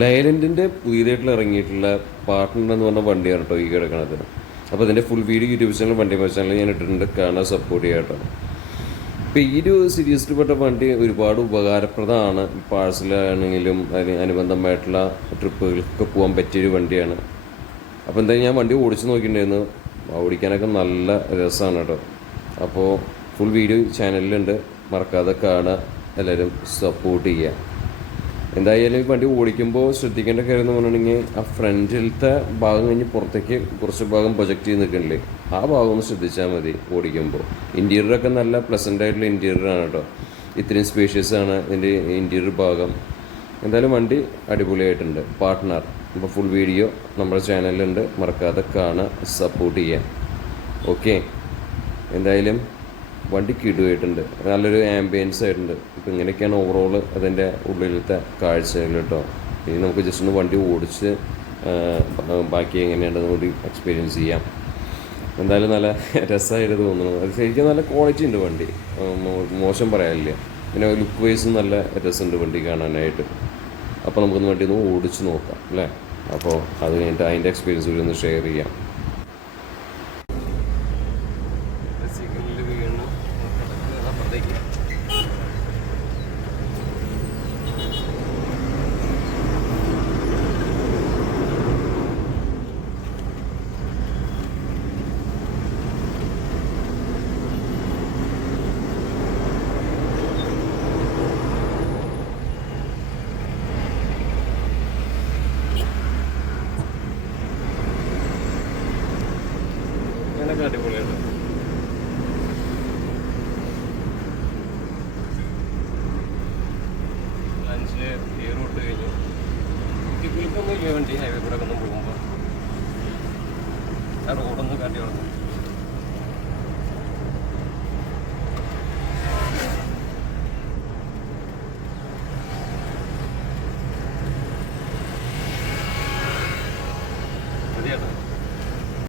ലൈലൻഡിൻ്റെ പുതിയതായിട്ടുള്ള ഇറങ്ങിയിട്ടുള്ള partner എന്ന് പറഞ്ഞ വണ്ടിയാണ് കേട്ടോ ഈ കിടക്കണത്. അപ്പോൾ അതിൻ്റെ ഫുൾ വീഡിയോ യൂട്യൂബ് ചാനൽ വണ്ടി ചാനൽ ഞാൻ ഇട്ടിട്ടുണ്ട്, കാണാൻ സപ്പോർട്ട് ചെയ്യാം കേട്ടോ. ഇപ്പോൾ ഈ ഒരു സീരീസിൽപ്പെട്ട വണ്ടി ഒരുപാട് ഉപകാരപ്രദമാണ്. പാഴ്സലാണെങ്കിലും അതിന് അനുബന്ധമായിട്ടുള്ള ട്രിപ്പുകൾക്കൊക്കെ പോകാൻ പറ്റിയൊരു വണ്ടിയാണ്. അപ്പോൾ എന്തായാലും ഞാൻ വണ്ടി ഓടിച്ച് നോക്കിയിട്ടുണ്ടായിരുന്നു, ഓടിക്കാനൊക്കെ നല്ല രസമാണ് കേട്ടോ. അപ്പോൾ ഫുൾ വീഡിയോ ചാനലിലുണ്ട്, മറക്കാതെ കാണുക, എല്ലാവരും സപ്പോർട്ട് ചെയ്യുക. എന്തായാലും ഈ വണ്ടി ഓടിക്കുമ്പോൾ ശ്രദ്ധിക്കേണ്ട കാര്യം എന്ന് പറഞ്ഞിട്ടുണ്ടെങ്കിൽ ആ ഫ്രണ്ടിലത്തെ ഭാഗം കഴിഞ്ഞ് പുറത്തേക്ക് കുറച്ച് ഭാഗം പ്രൊജക്റ്റ് ചെയ്ത് നിൽക്കണില്ലേ, ആ ഭാഗം ഒന്ന് ശ്രദ്ധിച്ചാൽ മതി ഓടിക്കുമ്പോൾ. ഇൻറ്റീരിയറൊക്കെ നല്ല പ്ലസൻ്റ് ആയിട്ടുള്ള ഇൻറ്റീരിയറാണ് കേട്ടോ. ഇത്രയും സ്പേഷ്യസ് ആണ് ഇതിൻ്റെ ഇൻറ്റീരിയർ ഭാഗം. എന്തായാലും വണ്ടി അടിപൊളിയായിട്ടുണ്ട്. പാർട്ട്ണർ ഇപ്പോൾ ഫുൾ വീഡിയോ നമ്മുടെ ചാനലിലുണ്ട്, മറക്കാതെ കാണുക, സപ്പോർട്ട് ചെയ്യാം. ഓക്കെ, എന്തായാലും വണ്ടി കിടുവായിട്ടുണ്ട്, നല്ലൊരു ആംബിയൻസ് ആയിട്ടുണ്ട്. ഇപ്പോൾ ഇങ്ങനെയൊക്കെയാണ് ഓവറോൾ അതിൻ്റെ ഉള്ളിലത്തെ കാഴ്ചകൾ കേട്ടോ. ഇനി നമുക്ക് ജസ്റ്റ് ഒന്ന് വണ്ടി ഓടിച്ച് ബാക്കി എങ്ങനെയുണ്ടെന്ന് കൂടി എക്സ്പീരിയൻസ് ചെയ്യാം. എന്തായാലും നല്ല രസമായിട്ട് തോന്നുന്നു. അത് ശരിക്കും നല്ല ക്വാളിറ്റി ഉണ്ട് വണ്ടി, മോശം പറയാനില്ല. പിന്നെ ലുക്ക് വൈസും നല്ല രസമുണ്ട് വണ്ടി കാണാനായിട്ട്. അപ്പോൾ നമുക്കൊന്ന് വണ്ടി ഒന്ന് ഓടിച്ച് നോക്കാം അല്ലേ. അപ്പോൾ അത് കഴിഞ്ഞിട്ട് അതിൻ്റെ എക്സ്പീരിയൻസ് കൂടി ഒന്ന് ഷെയർ ചെയ്യാം. അടിപൊളിയാണ്. ലഞ്ചിന് ഗിയർ വിട്ട് കഴിഞ്ഞു. കുട്ടികൾക്കൊന്നും ഇല്ല വണ്ടി ഹൈവേ കൂടെ ഒന്നും പോകുമ്പോൾ ആ റോഡൊന്ന് കാട്ടി കൊടുക്കും.